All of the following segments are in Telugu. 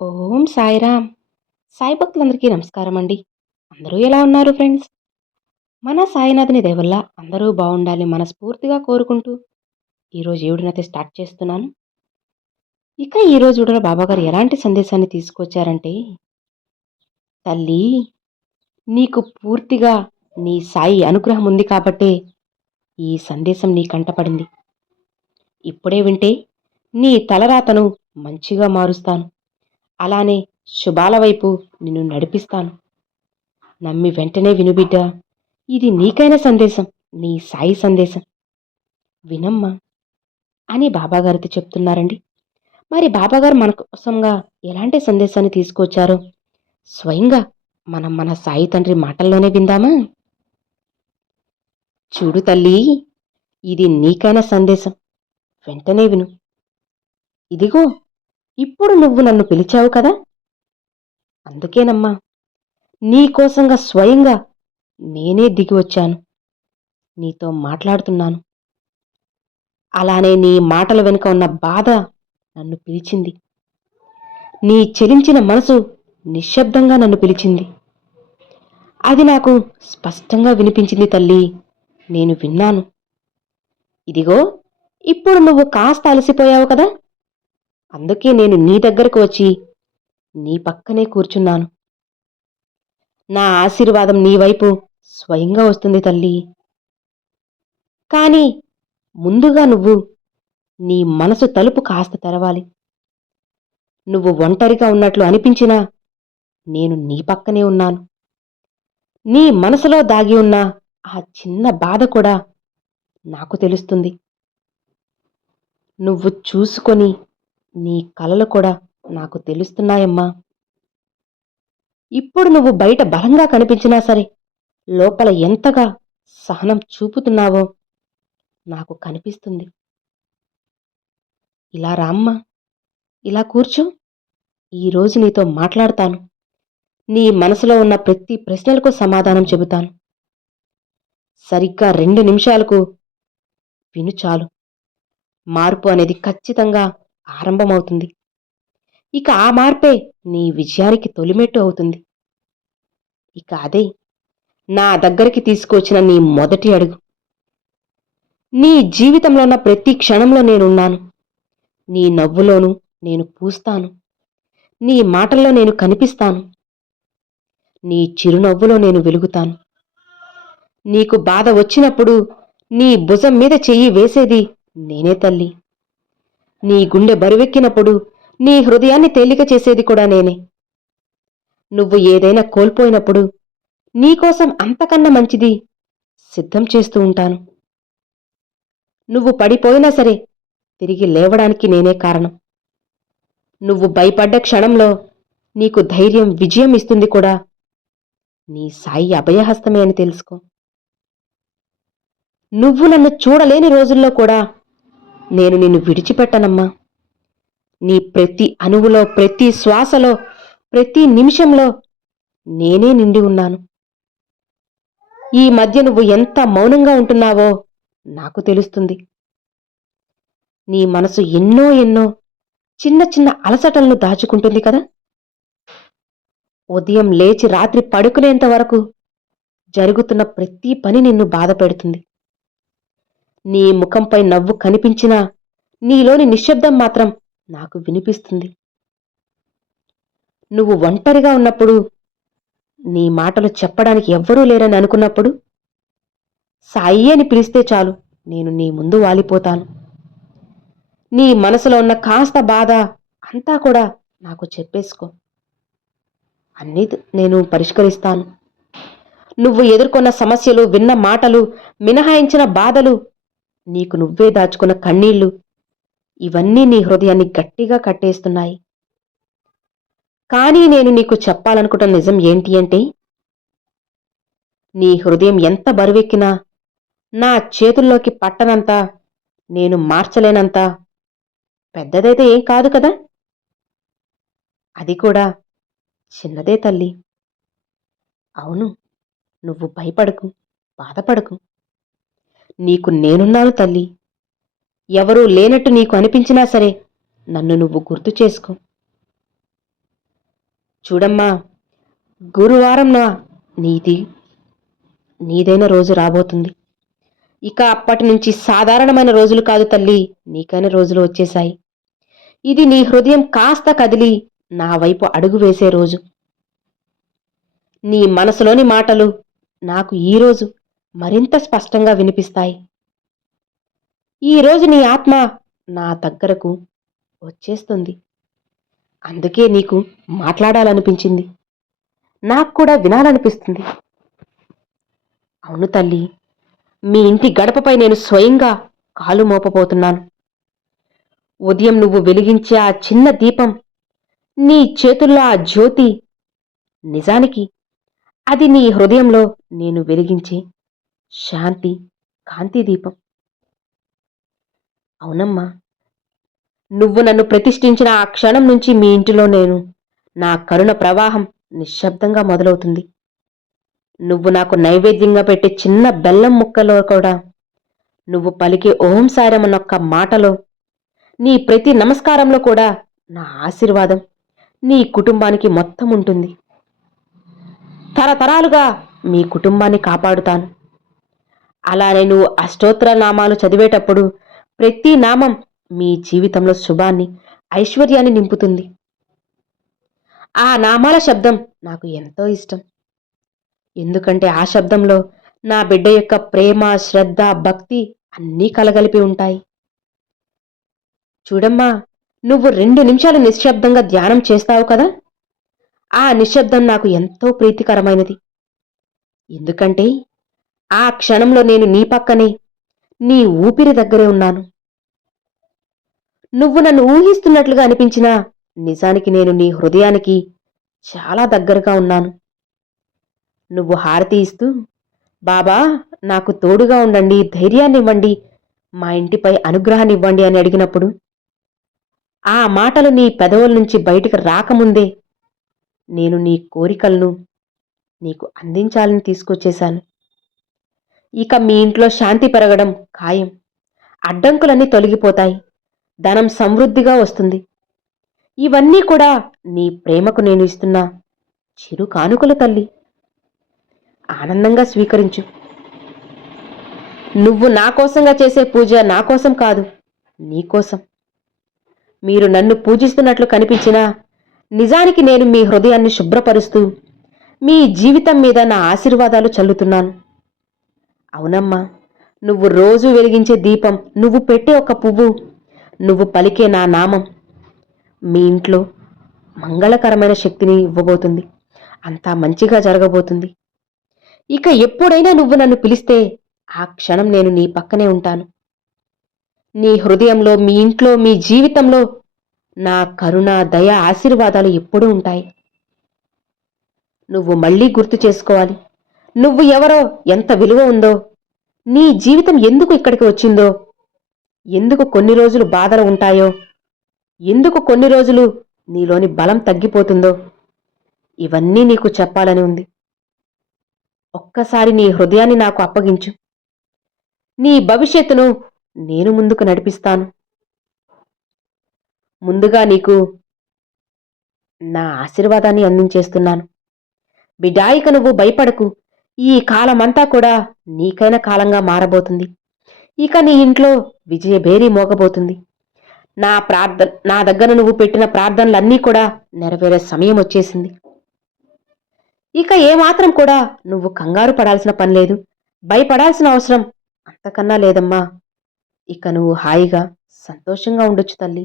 ఓం సాయిరామ్. సాయి భక్తులందరికీ నమస్కారం అండి అందరూ ఎలా ఉన్నారు ఫ్రెండ్స్? మన సాయినాథుని దయవల్ల అందరూ బాగుండాలి మనస్ఫూర్తిగా కోరుకుంటూ ఈరోజు ఏడునైతే స్టార్ట్ చేస్తున్నాను? ఇక ఈరోజు కూడా బాబాగారు ఎలాంటి సందేశాన్ని తీసుకొచ్చారంటే తల్లి నీకు పూర్తిగా నీ సాయి అనుగ్రహం ఉంది కాబట్టే ఈ సందేశం నీ కంటపడింది ఇప్పుడే వింటే నీ తలరాతను మంచిగా మారుస్తాను. అలానే శుభాల వైపు నిన్ను నడిపిస్తాను. నమ్మి వెంటనే వినుబిడ్డ ఇది నీకైన సందేశం నీ సాయి సందేశం. వినమ్మా అని బాబాగారితో చెప్తున్నారండి. మరి బాబాగారు మన కోసంగా ఎలాంటి సందేశాన్ని తీసుకొచ్చారో స్వయంగా మనం మన సాయి తండ్రి మాటల్లోనే విందామా? చూడు తల్లి ఇది నీకైన సందేశం. వెంటనే విను. ఇదిగో ఇప్పుడు నువ్వు నన్ను పిలిచావు కదా? అందుకేనమ్మా నీకోసంగా స్వయంగా నేనే దిగి వచ్చాను. నీతో మాట్లాడుతున్నాను. అలానే నీ మాటల వెనుక ఉన్న బాధ నన్ను పిలిచింది. నీ చెలించిన మనసు నిశ్శబ్దంగా నన్ను పిలిచింది. అది నాకు స్పష్టంగా వినిపించింది తల్లి నేను విన్నాను. ఇదిగో ఇప్పుడు నువ్వు కాస్త అలసిపోయావు కదా? అందుకే నేను నీ దగ్గరకు వచ్చి నీ పక్కనే కూర్చున్నాను. నా ఆశీర్వాదం నీ వైపు స్వయంగా వస్తుంది తల్లి. కానీ ముందుగా నువ్వు నీ మనసు తలుపు కాస్త తెరవాలి. నువ్వు ఒంటరిగా ఉన్నట్లు అనిపించినా నేను నీ పక్కనే ఉన్నాను. నీ మనసులో దాగి ఉన్న ఆ చిన్న బాధ కూడా నాకు తెలుస్తుంది. నువ్వు చూసుకొని నీ కలలు కూడా నాకు తెలుస్తున్నాయమ్మా. ఇప్పుడు నువ్వు బయట బలంగా కనిపించినా సరే లోపల ఎంతగా సహనం చూపుతున్నావో నాకు కనిపిస్తుంది. ఇలా రామ్మా ఇలా కూర్చో. ఈరోజు నీతో మాట్లాడతాను. నీ మనసులో ఉన్న ప్రతి ప్రశ్నలకు సమాధానం చెబుతాను. సరిగ్గా రెండు నిమిషాలకు విను చాలు. మార్పు అనేది ఖచ్చితంగా ఆరంభమవుతుంది. ఇక ఆ మార్పే నీ విజయానికి తొలిమెట్టు అవుతుంది. ఇక అదే నా దగ్గరికి తీసుకొచ్చిన నీ మొదటి అడుగు. నీ జీవితంలో ఉన్న ప్రతి క్షణంలో నేనున్నాను. నీ నవ్వులోనూ నేను పూస్తాను. నీ మాటల్లో నేను కనిపిస్తాను. నీ చిరునవ్వులో నేను వెలుగుతాను. నీకు బాధ వచ్చినప్పుడు నీ భుజం మీద చెయ్యి వేసేది నేనే తల్లి. నీ గుండె బరువెక్కినప్పుడు నీ హృదయాన్ని తేలిక చేసేది కూడా నేనే. నువ్వు ఏదైనా కోల్పోయినప్పుడు నీకోసం అంతకన్నా మంచిది సిద్ధం చేస్తూ ఉంటాను. నువ్వు పడిపోయినా సరే తిరిగి లేవడానికి నేనే కారణం. నువ్వు భయపడ్డ క్షణంలో నీకు ధైర్యం విజయం ఇస్తుంది కూడా నీ సాయి అభయహస్తమే అని తెలుసుకో. నువ్వు నన్ను చూడలేని రోజుల్లో కూడా నేను నిన్ను విడిచిపెట్టనమ్మా. నీ ప్రతి అణువులో ప్రతి శ్వాసలో ప్రతి నిమిషంలో నేనే నిండి ఉన్నాను. ఈ మధ్య నువ్వు ఎంత మౌనంగా ఉంటున్నావో నాకు తెలుస్తుంది. నీ మనసు ఎన్నో ఎన్నో చిన్న చిన్న అలసటలను దాచుకుంటుంది కదా? ఉదయం లేచి రాత్రి పడుకునేంత వరకు జరుగుతున్న ప్రతి పని నిన్ను బాధ పెడుతుంది. నీ ముఖంపై నవ్వు కనిపించినా నీలోని నిశ్శబ్దం మాత్రం నాకు వినిపిస్తుంది. నువ్వు ఒంటరిగా ఉన్నప్పుడు నీ మాటలు చెప్పడానికి ఎవ్వరూ లేరని అనుకున్నప్పుడు సాయి అని పిలిస్తే చాలు నేను నీ ముందు వాలిపోతాను. నీ మనసులో ఉన్న కాస్త బాధ అంతా కూడా నాకు చెప్పేసుకో. అన్నీ నేను పరిష్కరిస్తాను. నువ్వు ఎదుర్కొన్న సమస్యలు విన్న మాటలు మినహాయించిన బాధలు నీకు నువ్వే దాచుకున్న కన్నీళ్ళు ఇవన్నీ నీ హృదయాన్ని గట్టిగా కట్టేస్తున్నాయి. కానీ నేను నీకు చెప్పాలనుకుంటున్న నిజం ఏంటి అంటే నీ హృదయం ఎంత బరువెక్కినా నా చేతుల్లోకి పట్టనంత నేను మార్చలేనంత పెద్దదైతే ఏం కాదు కదా? అది కూడా చిన్నదే తల్లి. అవును నువ్వు భయపడకు బాధపడకు. నీకు నేనున్నాను తల్లి. ఎవరూ లేనట్టు నీకు అనిపించినా సరే నన్ను నువ్వు గుర్తు చేసుకో. చూడమ్మా గురువారం నా నీది నీదైన రోజు రాబోతుంది. ఇక అప్పటి నుంచి సాధారణమైన రోజులు కాదు తల్లి నీకైన రోజులు వచ్చేశాయి. ఇది నీ హృదయం కాస్త కదిలి నా వైపు అడుగు వేసే రోజు. నీ మనసులోని మాటలు నాకు ఈరోజు మరింత స్పష్టంగా వినిపిస్తాయి. ఈరోజు నీ ఆత్మ నా దగ్గరకు వచ్చేస్తుంది. అందుకే నీకు మాట్లాడాలనిపించింది. నాకు కూడా వినాలనిపిస్తుంది. అవును తల్లి మీ ఇంటి గడపపై నేను స్వయంగా కాలు మోపబోతున్నాను. ఉదయం నువ్వు వెలిగించే ఆ చిన్న దీపం నీ చేతుల్లో ఆ జ్యోతి నిజానికి అది నీ హృదయంలో నేను వెలిగించే శాంతి కాంతి దీపం. అవునమ్మా. నువ్వు నన్ను ప్రతిష్ఠించిన ఆ క్షణం నుంచి మీ ఇంటిలో నేను నా కరుణ ప్రవాహం నిశ్శబ్దంగా మొదలవుతుంది. నువ్వు నాకు నైవేద్యంగా పెట్టే చిన్న బెల్లం ముక్కలో కూడా నువ్వు పలికే ఓం సారమనొక్క మాటలో నీ ప్రతి నమస్కారంలో కూడా నా ఆశీర్వాదం నీ కుటుంబానికి మొత్తం ఉంటుంది. తరతరాలుగా మీ కుటుంబాన్ని కాపాడుతాను. అలానే నువ్వు అష్టోత్తర నామాలు చదివేటప్పుడు ప్రతి నామం మీ జీవితంలో శుభాన్ని ఐశ్వర్యాన్ని నింపుతుంది. ఆ నామాల శబ్దం నాకు ఎంతో ఇష్టం. ఎందుకంటే ఆ శబ్దంలో నా బిడ్డ యొక్క ప్రేమ శ్రద్ధ భక్తి అన్నీ కలగలిపి ఉంటాయి. చూడమ్మా నువ్వు రెండు నిమిషాలు నిశ్శబ్దంగా ధ్యానం చేస్తావు కదా? ఆ నిశ్శబ్దం నాకు ఎంతో ప్రీతికరమైనది. ఎందుకంటే ఆ క్షణంలో నేను నీ పక్కనే నీ ఊపిరి దగ్గరే ఉన్నాను. నువ్వు నన్ను ఊహిస్తున్నట్లుగా అనిపించినా నిజానికి నేను నీ హృదయానికి చాలా దగ్గరగా ఉన్నాను. నువ్వు హారతి ఇస్తూ బాబా నాకు తోడుగా ఉండండి ధైర్యాన్ని ఇవ్వండి మా ఇంటిపై అనుగ్రహాన్ని ఇవ్వండి అని అడిగినప్పుడు ఆ మాటలు నీ పెదవుల నుంచి బయటకు రాకముందే నేను నీ కోరికలను నీకు అందించాలని తీసుకొచ్చేశాను. ఇక మీ ఇంట్లో శాంతి పెరగడం ఖాయం. అడ్డంకులన్నీ తొలగిపోతాయి. ధనం సమృద్ధిగా వస్తుంది. ఇవన్నీ కూడా నీ ప్రేమకు నేను ఇస్తున్న చిరు కానుకలు తల్లి. ఆనందంగా స్వీకరించు. నువ్వు నా కోసంగా చేసే పూజ నా కోసం కాదు నీకోసం మీరు నన్ను పూజిస్తున్నట్లు కనిపించినా నిజానికి నేను మీ హృదయాన్ని శుభ్రపరుస్తూ మీ జీవితం మీద నా ఆశీర్వాదాలు చల్లుతున్నాను. అవునమ్మా నువ్వు రోజు వెలిగించే దీపం నువ్వు పెట్టే ఒక పువ్వు నువ్వు పలికే నా నామం మీ ఇంట్లో మంగళకరమైన శక్తిని ఇవ్వబోతుంది. అంతా మంచిగా జరగబోతుంది. ఇక ఎప్పుడైనా నువ్వు నన్ను పిలిస్తే ఆ క్షణం నేను నీ పక్కనే ఉంటాను. నీ హృదయంలో మీ ఇంట్లో మీ జీవితంలో నా కరుణ దయ ఆశీర్వాదాలు ఎప్పుడూ ఉంటాయి. నువ్వు మళ్ళీ గుర్తు చేసుకోవాలి. నువ్వు ఎవరో? ఎంత విలువ ఉందో? నీ జీవితం ఎందుకు ఇక్కడికి వచ్చిందో? ఎందుకు కొన్ని రోజులు బాధలు ఉంటాయో? ఎందుకు కొన్ని రోజులు నీలోని బలం తగ్గిపోతుందో? ఇవన్నీ నీకు చెప్పాలని ఉంది. ఒక్కసారి నీ హృదయాన్ని నాకు అప్పగించు. నీ భవిష్యత్తును నేను ముందుకు నడిపిస్తాను. ముందుగా నీకు నా ఆశీర్వాదాన్ని అందించేస్తున్నాను. బిడాయిక నువ్వు భయపడకు. ఈ కాలమంతా కూడా నీకైన కాలంగా మారబోతుంది. ఇక నీ ఇంట్లో విజయభేరి మోగబోతుంది. నా ప్రార్థన నా దగ్గర నువ్వు పెట్టిన ప్రార్థనలన్నీ కూడా నెరవేరే సమయం వచ్చేసింది. ఇక ఏమాత్రం కూడా నువ్వు కంగారు పడాల్సిన పని లేదు. భయపడాల్సిన అవసరం అంతకన్నా లేదమ్మా. ఇక నువ్వు హాయిగా సంతోషంగా ఉండొచ్చు తల్లి.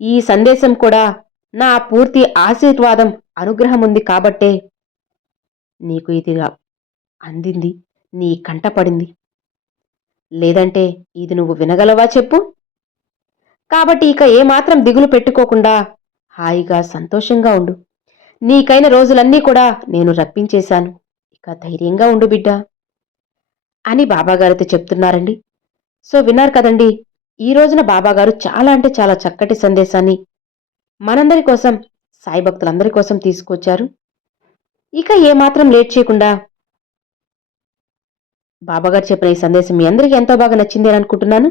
ఈ సందేశం కూడా నా పూర్తి ఆశీర్వాదం అనుగ్రహం ఉంది కాబట్టే నీకు ఇది అందింది నీ కంట పడింది. లేదంటే ఇది నువ్వు వినగలవా చెప్పు. కాబట్టి ఇక ఏమాత్రం దిగులు పెట్టుకోకుండా హాయిగా సంతోషంగా ఉండు. నీకైన రోజులన్నీ కూడా నేను రప్పించేశాను. ఇక ధైర్యంగా ఉండు బిడ్డ. అని బాబాగారితో చెప్తున్నారండి. సో విన్నారు కదండి ఈ రోజున బాబాగారు చాలా అంటే చాలా చక్కటి సందేశాన్ని మనందరి కోసం సాయి భక్తులందరి కోసం తీసుకొచ్చారు. ఇక ఏమాత్రం లేట్ చేయకుండా. బాబాగారు చెప్పిన ఈ సందేశం మీ అందరికీ ఎంతో బాగా నచ్చింది అని అనుకుంటున్నాను.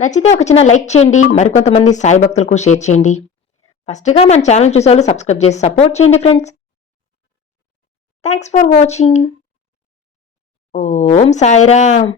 నచ్చితే ఒక చిన్న లైక్ చేయండి మరికొంతమంది సాయి భక్తులకు షేర్ చేయండి. ఫస్ట్గా మన ఛానల్ చూసేవాళ్ళు సబ్స్క్రైబ్ చేసి సపోర్ట్ చేయండి friends thanks for watching Om Sairam.